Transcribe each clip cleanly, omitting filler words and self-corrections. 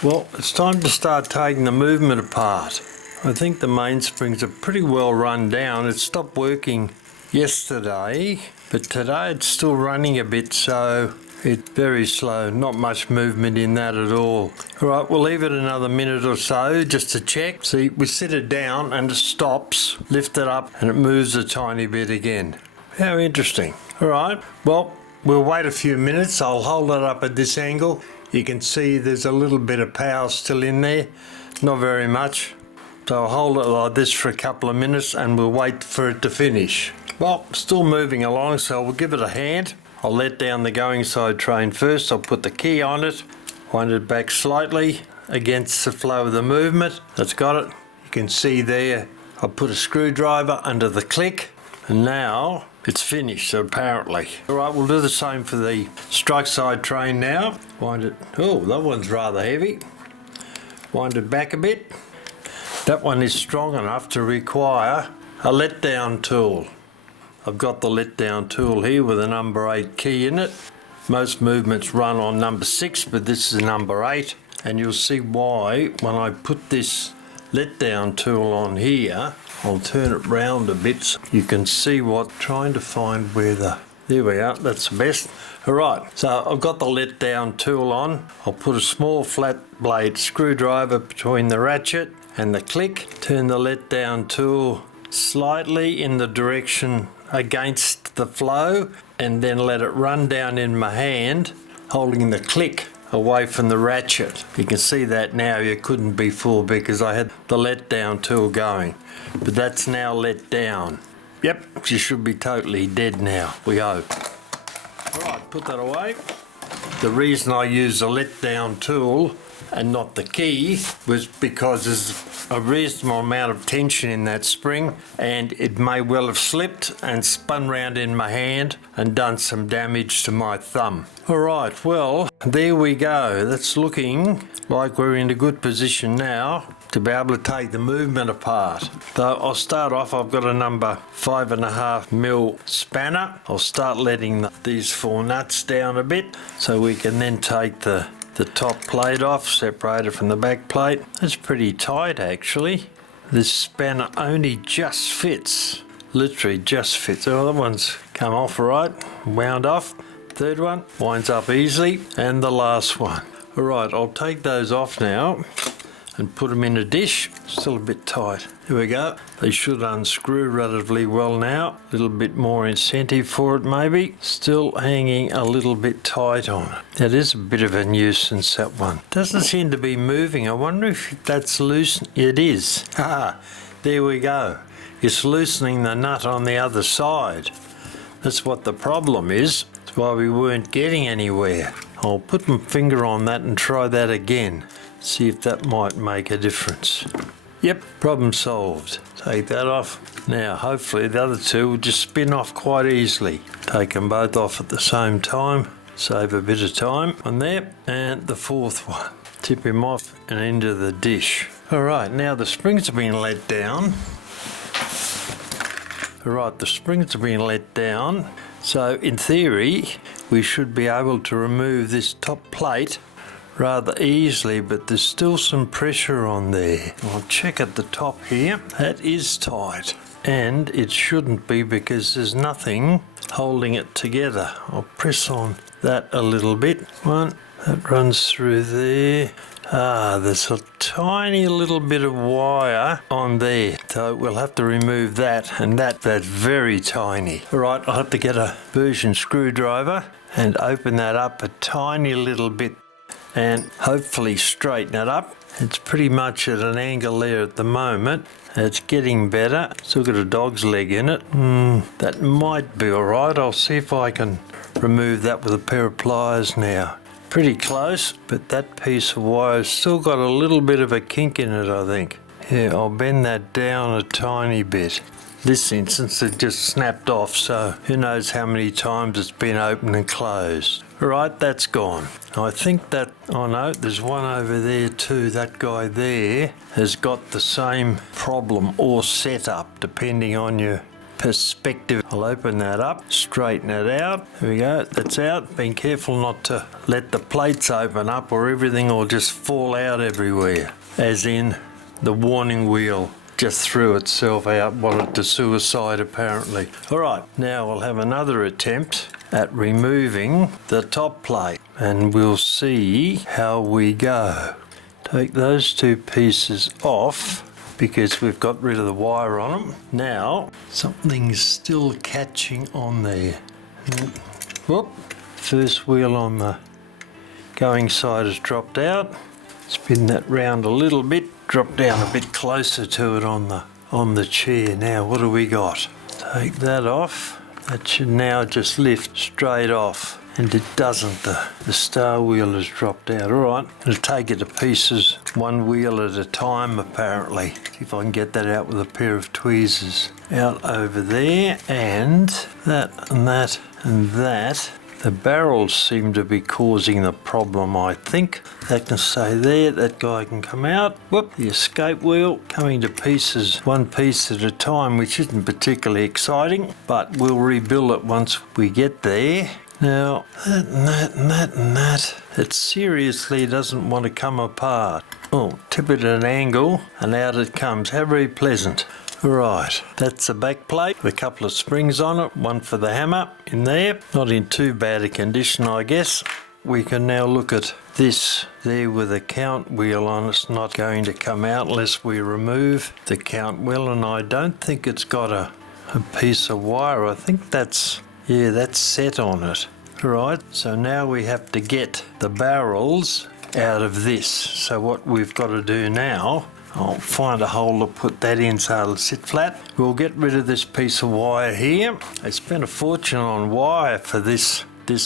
Well, it's time to start taking the movement apart. I think the mainsprings are pretty well run down. It stopped working yesterday, but today it's still running a bit, so it's very slow, not much movement in that at all. All right, we'll leave it another minute or so just to check. See, we sit it down and it stops, lift it up and it moves a tiny bit again. How interesting. All right, well, we'll wait a few minutes. I'll hold it up at this angle. You can see there's a little bit of power still in there, not very much. So I'll hold it like this for a couple of minutes and we'll wait for it to finish. Well, still moving along, so we'll give it a hand. I'll let down the going side train first. I'll put the key on it, wind it back slightly against the flow of the movement. That's got it. You can see there, I'll put a screwdriver under the click and now it's finished, apparently. All right, we'll do the same for the strike side train now. Wind it, oh, that one's rather heavy. Wind it back a bit. That one is strong enough to require a let-down tool. I've got the let-down tool here with a number 8 key in it. Most movements run on number 6, but this is number 8. And you'll see why when I put this let-down tool on here. I'll turn it round a bit so you can see what, trying to find where there we are, that's the best. All right, so I've got the let down tool on. I'll put a small flat blade screwdriver between the ratchet and the click. Turn the let down tool slightly in the direction against the flow and then let it run down in my hand, holding the click away from the ratchet. You can see that now. You couldn't before because I had the let down tool going, but that's now let down. Yep, she should be totally dead now, we hope. All right, put that away. The reason I use a let down tool and not the key was because there's a reasonable amount of tension in that spring and it may well have slipped and spun round in my hand and done some damage to my thumb. All right, well, there we go. That's looking like we're in a good position now to be able to take the movement apart. So I'll start off, I've got a number 5.5mm spanner. I'll start letting these 4 nuts down a bit so we can then take the top plate off, separated from the back plate. It's pretty tight actually. This spanner only just fits, literally just fits. Oh, that one's come off all right, wound off. Third one winds up easily, and the last one. All right, I'll take those off now and put them in a dish. Still a bit tight. Here we go. They should unscrew relatively well now. A little bit more incentive for it maybe. Still hanging a little bit tight on it. That is a bit of a nuisance, that one. Doesn't seem to be moving. I wonder if that's loose. It is. Ah, there we go. It's loosening the nut on the other side. That's what the problem is. That's why we weren't getting anywhere. I'll put my finger on that and try that again. See if that might make a difference. Yep, problem solved. Take that off. Now hopefully the other two will just spin off quite easily. Take them both off at the same time. Save a bit of time on there. And the fourth one. Tip him off and into the dish. Alright, now the springs have been let down. Alright, the springs have been let down. So in theory, we should be able to remove this top plate rather easily, but there's still some pressure on there. I'll check at the top here. That is tight, and it shouldn't be because there's nothing holding it together. I'll press on that a little bit. One, that runs through there. Ah, there's a tiny little bit of wire on there, so we'll have to remove that, and that's very tiny. All right, I'll have to get a version screwdriver and open that up a tiny little bit and hopefully straighten it up. It's pretty much at an angle there at the moment. It's getting better. Still got a dog's leg in it. That might be all right. I'll see if I can remove that with a pair of pliers now. Pretty close, but that piece of wire's still got a little bit of a kink in it, I think. Yeah, I'll bend that down a tiny bit. This instance it just snapped off, so who knows how many times it's been opened and closed. Right, that's gone. I think that, oh no, there's one over there too. That guy there has got the same problem or setup depending on your perspective. I'll open that up, straighten it out. There we go, that's out. Being careful not to let the plates open up or everything will just fall out everywhere. As in the warning wheel just threw itself out, wanted to suicide apparently. All right, now we'll have another attempt at removing the top plate and we'll see how we go. Take those two pieces off because we've got rid of the wire on them. Now, something's still catching on there. Whoop, first wheel on the going side has dropped out. Spin that round a little bit, drop down a bit closer to it on the chair. Now, what do we got? Take that off. That should now just lift straight off. And it doesn't, the star wheel has dropped out. All right, it'll take it to pieces one wheel at a time apparently. See if I can get that out with a pair of tweezers. Out over there, and that and that and that. The barrels seem to be causing the problem, I think. That can stay there, that guy can come out. Whoop, the escape wheel coming to pieces, one piece at a time, which isn't particularly exciting, but we'll rebuild it once we get there. Now, that and that and that and that, it seriously doesn't want to come apart. Oh, tip it at an angle and out it comes. How very pleasant. Right, that's the back plate with a couple of springs on it, one for the hammer in there. Not in too bad a condition, I guess. We can now look at this there with a count wheel on. It's not going to come out unless we remove the count wheel, and I don't think it's got a piece of wire. I think that's set on it. Right, so now we have to get the barrels out of this. So what we've got to do now, I'll find a hole to put that in so it'll sit flat. We'll get rid of this piece of wire here. I spent a fortune on wire for this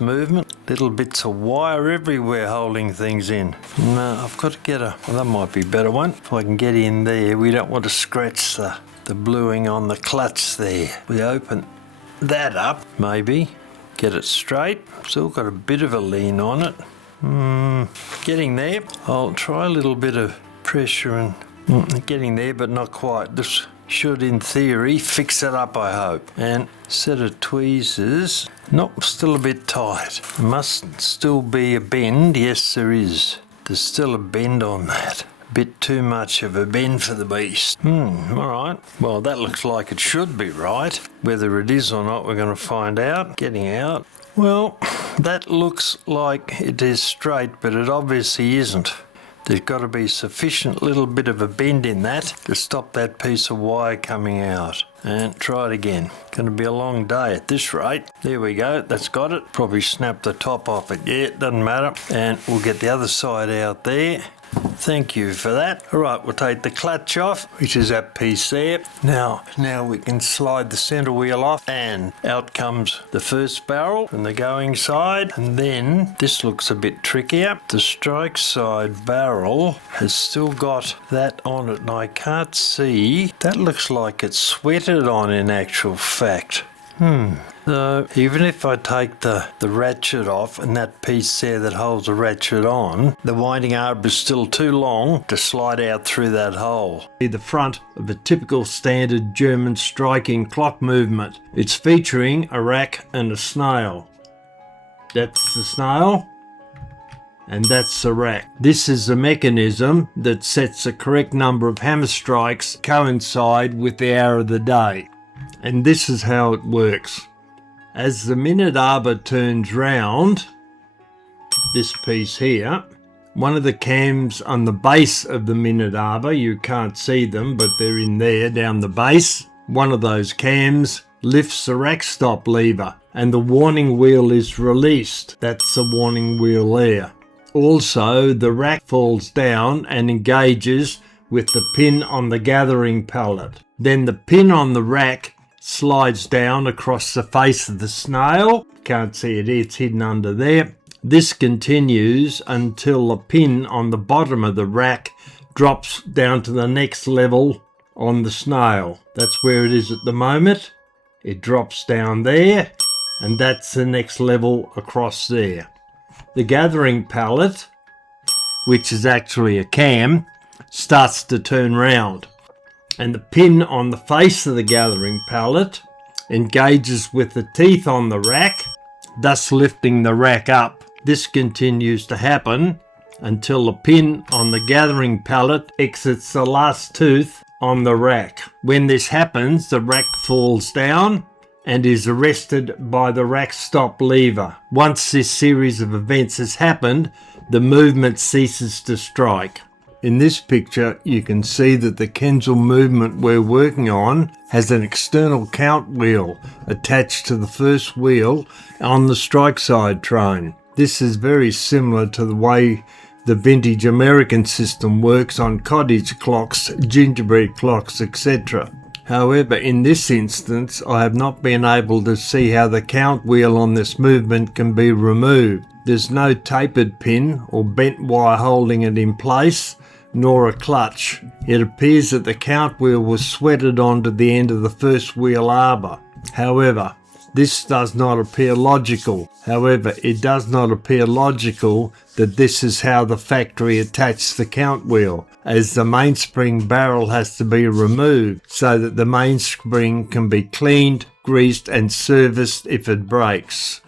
movement. Little bits of wire everywhere holding things in. No, I've got to get well, that might be a better one. If I can get in there, we don't want to scratch the bluing on the clutch there. We open that up, maybe, get it straight. Still got a bit of a lean on it. Getting there. I'll try a little bit of pressure and getting there, but not quite. This should, in theory, fix it up, I hope. And set of tweezers. Nope, still a bit tight. There must still be a bend. Yes, there is. There's still a bend on that. Bit too much of a bend for the beast. Alright. Well, that looks like it should be right. Whether it is or not, we're going to find out. Getting out. Well, that looks like it is straight, but it obviously isn't. There's got to be sufficient little bit of a bend in that to stop that piece of wire coming out. And try it again. Going to be a long day at this rate. There we go, that's got it. Probably snap the top off it. Yeah, it doesn't matter. And we'll get the other side out there. Thank you for that. All right, we'll take the clutch off, which is that piece there. Now we can slide the center wheel off and out comes the first barrel from the going side. And then this looks a bit trickier. The strike side barrel has still got that on it and I can't see. That looks like it's sweated on in actual fact. So even if I take the ratchet off and that piece there that holds the ratchet on, the winding arm is still too long to slide out through that hole. The front of a typical standard German striking clock movement. It's featuring a rack and a snail. That's the snail and that's the rack. This is the mechanism that sets the correct number of hammer strikes coincide with the hour of the day. And this is how it works. As the minute arbor turns round, this piece here, one of the cams on the base of the minute arbor, you can't see them, but they're in there down the base. One of those cams lifts the rack stop lever and the warning wheel is released. That's the warning wheel there. Also, the rack falls down and engages with the pin on the gathering pallet. Then the pin on the rack slides down across the face of the snail. Can't see it, it's hidden under there. This continues until the pin on the bottom of the rack drops down to the next level on the snail. That's where it is at the moment. It drops down there and that's the next level across there. The gathering pallet, which is actually a cam, starts to turn round. And the pin on the face of the gathering pallet engages with the teeth on the rack, thus lifting the rack up. This continues to happen until the pin on the gathering pallet exits the last tooth on the rack. When this happens, the rack falls down and is arrested by the rack stop lever. Once this series of events has happened, the movement ceases to strike. In this picture, you can see that the Kienzle movement we're working on has an external count wheel attached to the first wheel on the strike side train. This is very similar to the way the vintage American system works on cottage clocks, gingerbread clocks, etc. However, in this instance, I have not been able to see how the count wheel on this movement can be removed. There's no tapered pin or bent wire holding it in place, nor a clutch. It appears that the count wheel was sweated onto the end of the first wheel arbor. However, this does not appear logical. It does not appear logical that this is how the factory attached the count wheel, as the mainspring barrel has to be removed so that the mainspring can be cleaned, greased and serviced if it breaks.